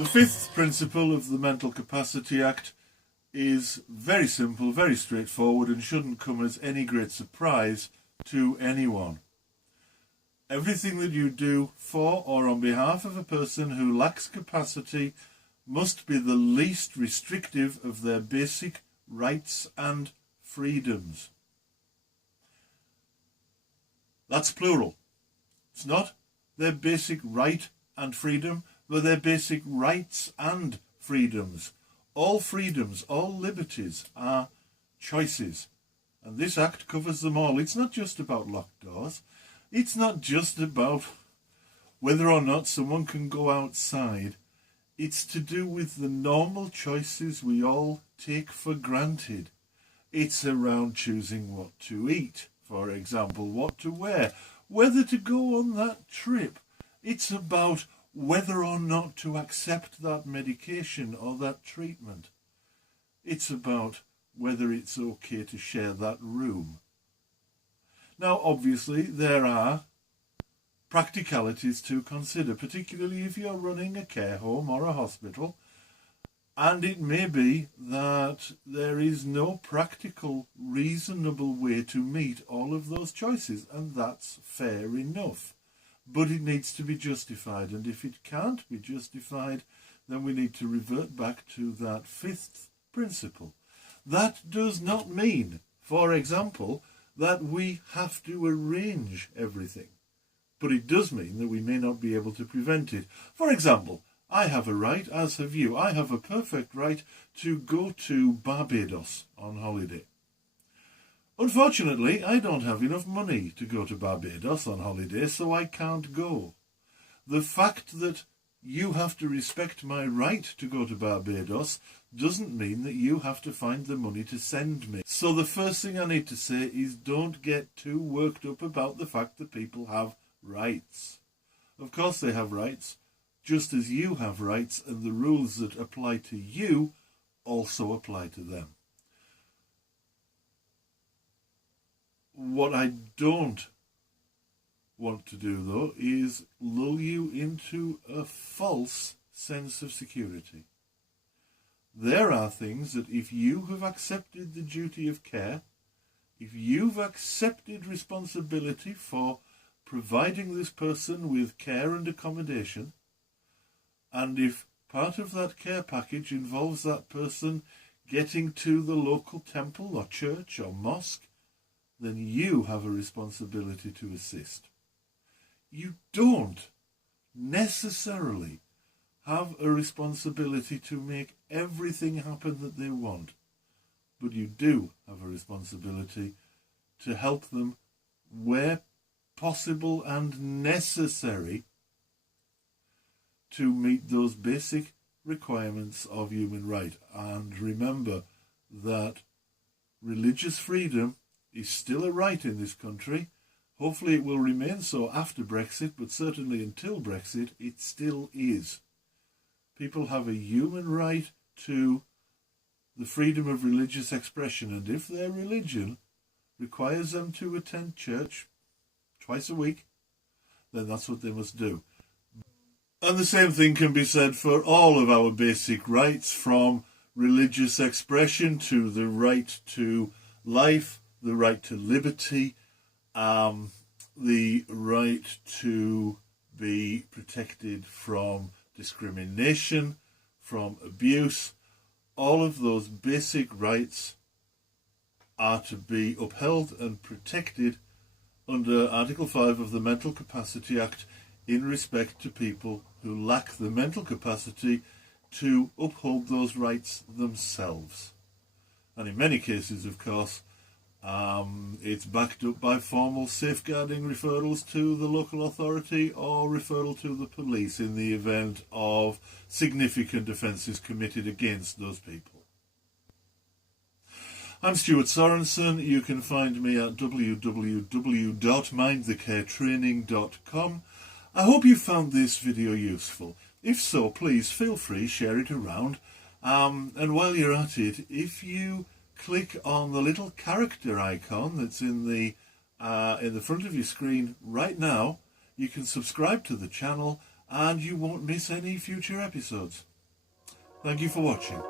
The fifth principle of the Mental Capacity Act is very simple, very straightforward, and shouldn't come as any great surprise to anyone. Everything that you do for or on behalf of a person who lacks capacity must be the least restrictive of their basic rights and freedoms. That's plural. It's not their basic right and freedom, but their basic rights and freedoms. All freedoms, all liberties are choices. And this Act covers them all. It's not just about locked doors. It's not just about whether or not someone can go outside. It's to do with the normal choices we all take for granted. It's around choosing what to eat, for example, what to wear, whether to go on that trip. It's about whether or not to accept that medication or that treatment. It's about whether it's okay to share that room. Now, obviously, there are practicalities to consider, particularly if you're running a care home or a hospital, and it may be that there is no practical, reasonable way to meet all of those choices, and that's fair enough. But it needs to be justified, and if it can't be justified, then we need to revert back to that fifth principle. That does not mean, for example, that we have to arrange everything, but it does mean that we may not be able to prevent it. For example, I have a right, as have you. I have a perfect right to go to Barbados on holiday. Unfortunately, I don't have enough money to go to Barbados on holiday, so I can't go. The fact that you have to respect my right to go to Barbados doesn't mean that you have to find the money to send me. So the first thing I need to say is don't get too worked up about the fact that people have rights. Of course they have rights, just as you have rights, and the rules that apply to you also apply to them. What I don't want to do, though, is lull you into a false sense of security. There are things that if you have accepted the duty of care, if you've accepted responsibility for providing this person with care and accommodation, and if part of that care package involves that person getting to the local temple or church or mosque, then you have a responsibility to assist. You don't necessarily have a responsibility to make everything happen that they want, but you do have a responsibility to help them where possible and necessary to meet those basic requirements of human right. And remember that religious freedom is still a right in this country. Hopefully it will remain so after Brexit, but certainly until Brexit, it still is. People have a human right to the freedom of religious expression, and if their religion requires them to attend church twice a week, then that's what they must do. And the same thing can be said for all of our basic rights, from religious expression to the right to life, the right to liberty, the right to be protected from discrimination, from abuse. All of those basic rights are to be upheld and protected under Article 5 of the Mental Capacity Act in respect to people who lack the mental capacity to uphold those rights themselves. And in many cases, of course, it's backed up by formal safeguarding referrals to the local authority or referral to the police in the event of significant offences committed against those people. I'm Stuart Sorensen. You can find me at www.mindthecaretraining.com. I hope you found this video useful. If so, please feel free, share it around. And while you're at it, if you click on the little character icon that's in the front of your screen right now, you can subscribe to the channel and you won't miss any future episodes. Thank you for watching.